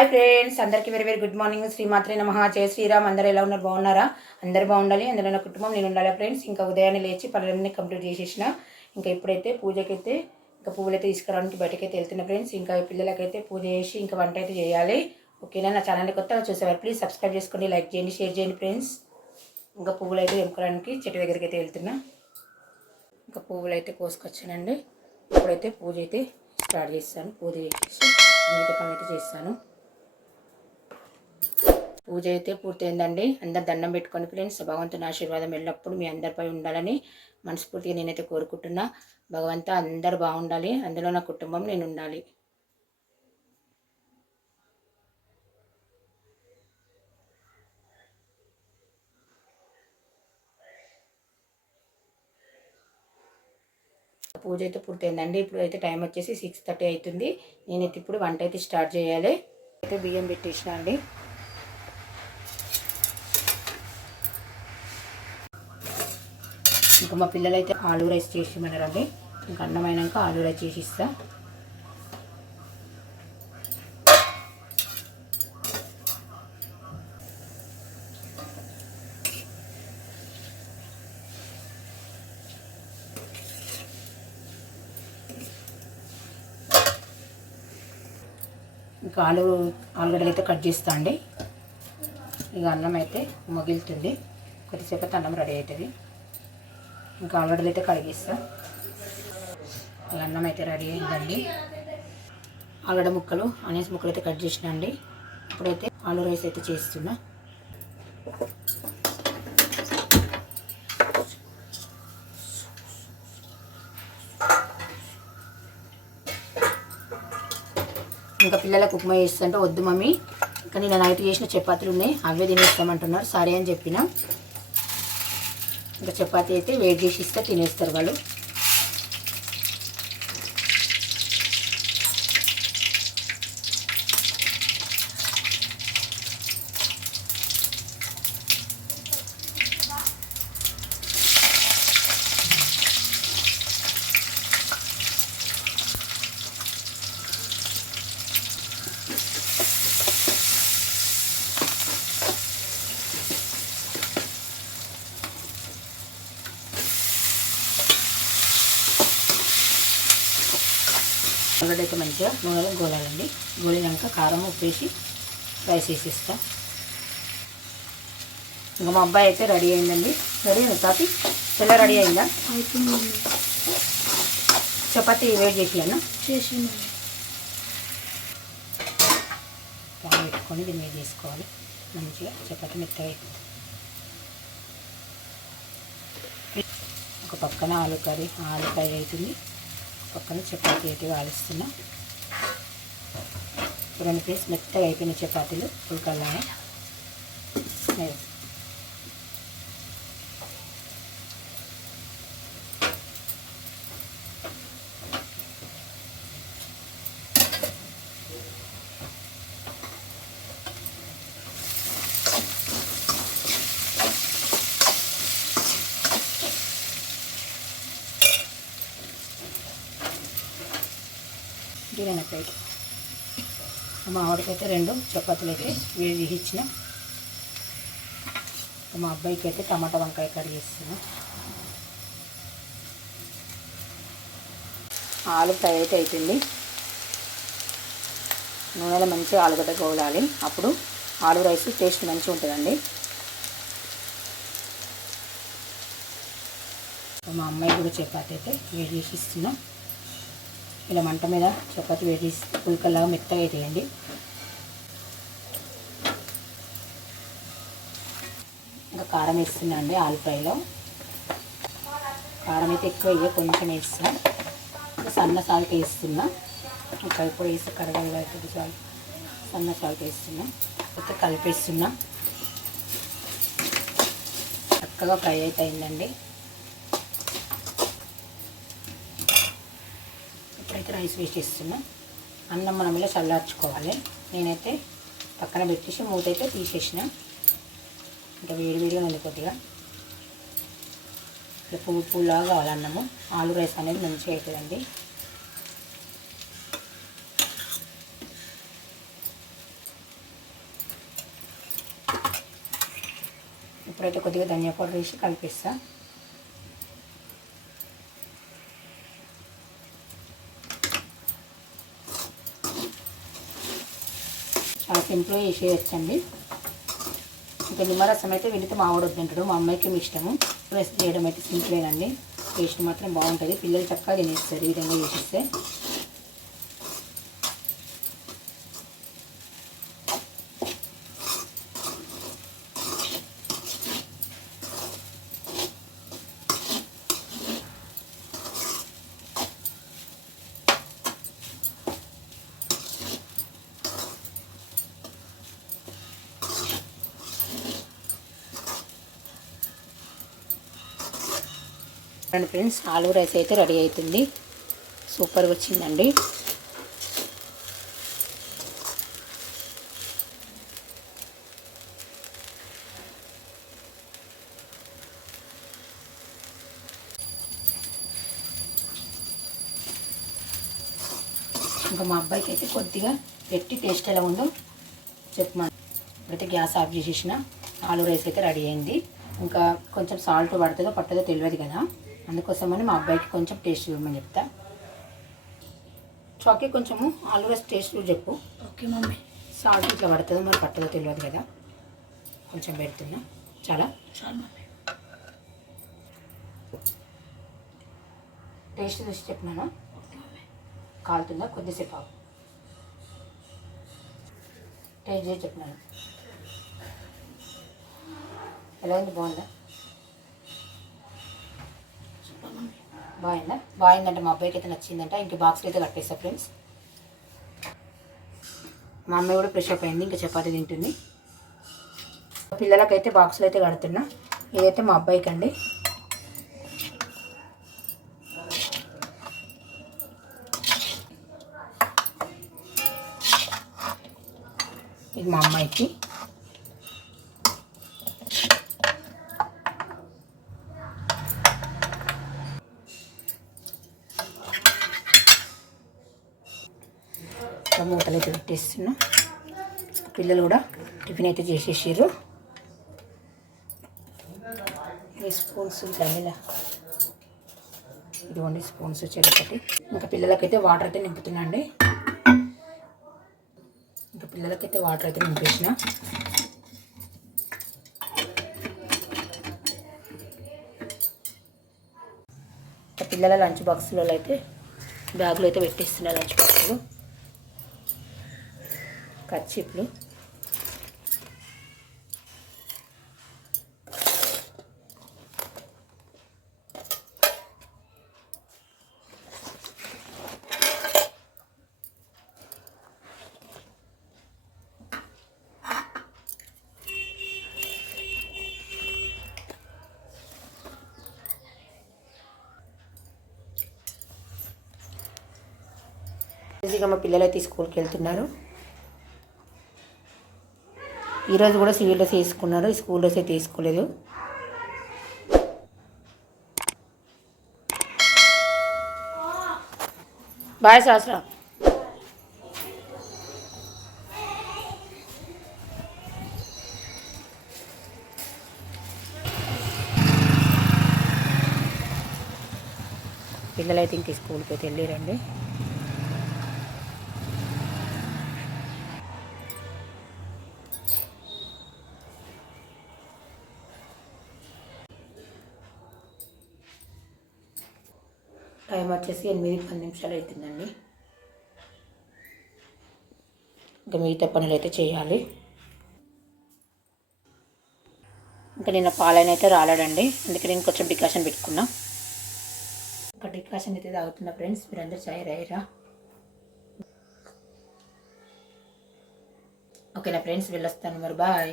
Hi friends అందరికీ very very good morning. శ్రీమాత్రే నమ. జయ శ్రీరామ్. అందరూ ఎలా ఉన్నారు? బాగున్నారా? అందరు బాగుండాలి. అందులో నా కుటుంబం నేను ఉండాలి ఫ్రెండ్స్. ఇంకా ఉదయాన్నే లేచి పనులన్నీ కంప్లీట్ చేసేసిన. ఇంకా ఇప్పుడైతే పూజకైతే ఇంకా పువ్వులు అయితే తీసుకురావడానికి బయటకైతే వెళ్తున్నా ఫ్రెండ్స్. ఇంకా పిల్లలకైతే పూజ చేసి ఇంకా వంట అయితే చేయాలి. ఓకేనా? నా ఛానల్ కొత్తగా చూసేవారు ప్లీజ్ సబ్స్క్రైబ్ చేసుకోండి లైక్ చేయండి షేర్ చేయండి ఫ్రెండ్స్. ఇంకా పువ్వులు అయితే తెంపుకోవడానికి చెట్టు దగ్గరికి అయితే వెళ్తున్నా. ఇంకా పువ్వులు అయితే కోసుకొచ్చానండి. ఇప్పుడైతే పూజ అయితే స్టార్ట్ చేస్తాను. పూజ చేసి మిగతా పని అయితే చేస్తాను. పూజ అయితే పూర్తయిందండి. అందరు దండం పెట్టుకొని ఫ్రెండ్స్ భగవంతుని ఆశీర్వాదం ఎల్లప్పుడూ మీ అందరిపై ఉండాలని మనస్ఫూర్తిగా నేనైతే కోరుకుంటున్నా. భగవంత అందరు బాగుండాలి. అందులో నా కుటుంబం నేను ఉండాలి. పూజ అయితే పూర్తయిందండి. ఇప్పుడు అయితే టైం వచ్చేసి సిక్స్ థర్టీ అవుతుంది. నేనైతే ఇప్పుడు వంట అయితే స్టార్ట్ చేయాలి. అయితే బియ్యం పెట్టేసిన అండి. ఇంకా మా పిల్లలు అయితే ఆలు రైస్ చేసి ఇమ్మన్నారండి ఇంకా అన్నం అయినాక ఆలు రైస్ చేసి ఇస్తా. ఇంకా ఆలు ఆలుగడ్డలు అయితే కట్ చేస్తా అండి. ఇక అన్నం అయితే మగిలుతుంది. కొద్దిసేపు అన్నం రెడీ అవుతుంది. ఇంకా ఆలుగడ్డలు అయితే కడిగిస్తా. అన్నం అయితే రెడీ అయిందండి. ఆలుగడ్డ ముక్కలు అనేసి ముక్కలు అయితే కట్ చేసిన అండి ఇప్పుడైతే ఆలు రైస్ అయితే చేస్తున్నా. ఇంకా పిల్లలకు ఉప్మా చేస్తుంటే వద్దు మమ్మీ. ఇంకా నేను నైట్ చేసిన చపాతీలు ఉన్నాయి అవే తినేస్తామంటున్నారు. సరే అని చెప్పిన. ఇంకా చపాతీ అయితే వేడి చేసి ఇస్తే తినేస్తారు వాళ్ళు. ఆల్రెడీ అయితే మంచిగా నూనెలో గోలాలండి. గోలినాక కారం ఉప్పు వేసి రైస్ వేసిస్తా. ఇంకా మా అబ్బాయి అయితే రెడీ అయిందండి. రెడీ అయింది తాతి పిల్ల రెడీ అయిందా? చపాతి వేడి చేసి అన్న చేసింది పాలు పెట్టుకొని దీన్ని వేడి చేసుకోవాలి మంచిగా చపాతి మెత్తగా అయిపోతుంది. ఒక పక్కన ఆలు కర్రీ ఆలు ఫ్రై అవుతుంది. పక్కన చపాతీ అయితే కాలుస్తున్నా రెండు పీస్ మెత్తగా అయిపోయిన చపాతీలు ఉడకల్లానే దీని ప్లేట్. మా ఆవిడకైతే రెండు చపాతీలు అయితే వేడి ఇచ్చిన మా అబ్బాయికి అయితే టమాటా వంకాయ కర్రీ చేస్తున్నా. ఆలు ఫ్రై అయితే అవుతుంది నూనెలో మంచిగా ఆలుగడ్డ గోలాలి. అప్పుడు ఆలు రైస్ టేస్ట్ మంచిగా ఉంటుందండి. మా అమ్మాయి కూడా చపాతీ అయితే వేడి చేసి ఇస్తున్నాం. ఇలా మంట మీద చపాతి వేడి పుల్కల్లాగా మెత్తగా అవుతాయండి ఇంకా కారం వేస్తున్నా అండి ఆలు ఫ్రైలో. కారం అయితే ఎక్కువ వేయ కొంచెం వేస్తాం. ఇంకా సన్న సాల్ట్ వేస్తున్నా. ఇంకా ఇప్పుడు వేసి కడగలు అవుతుంది సాల్ట్. సన్న సాల్ట్ వేస్తున్నా. ఇంకా కలిపేస్తున్నా. చక్కగా ఫ్రై అయితే అయిందండి. రైస్ వేసేస్తున్నా అన్నం మనం ఇలా చల్లార్చుకోవాలి. నేనైతే పక్కన పెట్టేసి మూత అయితే తీసేసిన. ఇంకా వేడివేడిగా ఉంది కొద్దిగా. ఇట్లా పువ్వు పువ్వులాగా కావాలి అన్నము. ఆలు రైస్ అనేది మంచిగా అవుతుందండి. ఇప్పుడైతే కొద్దిగా ధనియా పౌడర్ వేసి కలిపిస్తాను చాలా సింపుల్గా వేసేయచ్చండి ఇంకా నిమ్మరసం అయితే వెళితే మా ఆవిడ తింటాడు మా అమ్మాయికి ఇష్టము. ప్రెస్ చేయడం అయితే సింపులేనండి. టేస్ట్ మాత్రం బాగుంటుంది. పిల్లలు చక్కగా తినేస్తారు ఈ విధంగా చేసేస్తే అండ్ ఫ్రెండ్స్ ఆలూ రైస్ అయితే రెడీ అవుతుంది. సూపర్గా వచ్చిందండి. ఇంకా మా అబ్బాయికి అయితే కొద్దిగా పెట్టి టేస్ట్ ఎలా ఉందో చెప్పమని. ఇప్పుడైతే గ్యాస్ ఆఫ్ చేసేసిన ఆలూ రైస్ అయితే రెడీ అయింది. ఇంకా కొంచెం సాల్ట్ పడుతుందో పట్టదో తెలియదు కదా. అందుకోసమని మా అబ్బాయికి కొంచెం టేస్ట్ ఇవ్వమని చెప్తా. చాకీ కొంచెము ఆలూ రైస్ టేస్ట్ చెప్పు. Okay mummy. సాల్ట్ ఇట్లా పడుతుందో మరి పట్టదో తెలియదు కదా. కొంచెం పెడుతున్నా. చాలా? టేస్ట్ చూసి చెప్పినాను? కాలుతుందా? కొద్దిసేపు ఆగు. టేస్ట్ చేసి చెప్పినాను. ఎలా ఉంది? బాగుందా సూపర్ మమ్మీ బాగుందా? బాగుందంటే మా అబ్బాయికి అయితే నచ్చిందంట. ఇంక బాక్స్లో అయితే కట్టేస్తా ఫ్రెండ్స్ మా అమ్మాయి కూడా ఫ్రెష్ అప్ అయింది ఇంకా చపాతి తింటుంది. పిల్లలకైతే బాక్స్లో అయితే కడుతున్నా. ఇదైతే మా అబ్బాయికి అండి ఇది మా అమ్మాయికి. మూతలు అయితే పెట్టేస్తున్నా. పిల్లలు కూడా టిఫిన్ అయితే చేసేసారు ఈ స్పూన్స్ ఇట్లా ఇలా ఇదిగోండి స్పూన్స్ చెరొకటి ఇంకా పిల్లలకైతే వాటర్ అయితే నింపుతున్నా అండి. ఇంకా పిల్లలకైతే వాటర్ అయితే నింపేసిన. పిల్లల లంచ్ బాక్స్లో అయితే బ్యాగులు అయితే పెట్టేస్తున్నా లంచ్ బాక్స్లో. కచ్చిప్లు ఈజీగా మా పిల్లలు అయితే స్కూల్కి వెళ్తున్నారు. ఈరోజు కూడా సివిల్ డ్రెస్ వేసుకున్నారు. స్కూల్ డ్రెస్ అయితే తీసుకోలేదు. బాయ్ శాస్త్ర. పిల్లలైతే ఇంక స్కూల్కి అయితే వెళ్ళిరండి. టైం వచ్చేసి ఎనిమిది పది నిమిషాలు అవుతుందండి ఇంకా మిగతా పనులు అయితే చేయాలి. ఇంకా నిన్న పాలైన అయితే రాలేడండి అందుకే నేను కొంచెం డికాషన్ పెట్టుకున్నా. ఇంకా డికాషన్ అయితే తాగుతున్నా ఫ్రెండ్స్. మీరందరూ చాయ్ రాయరా? ఓకేనా ఫ్రెండ్స్ వెళ్ళొస్తాను మరి. బాయ్.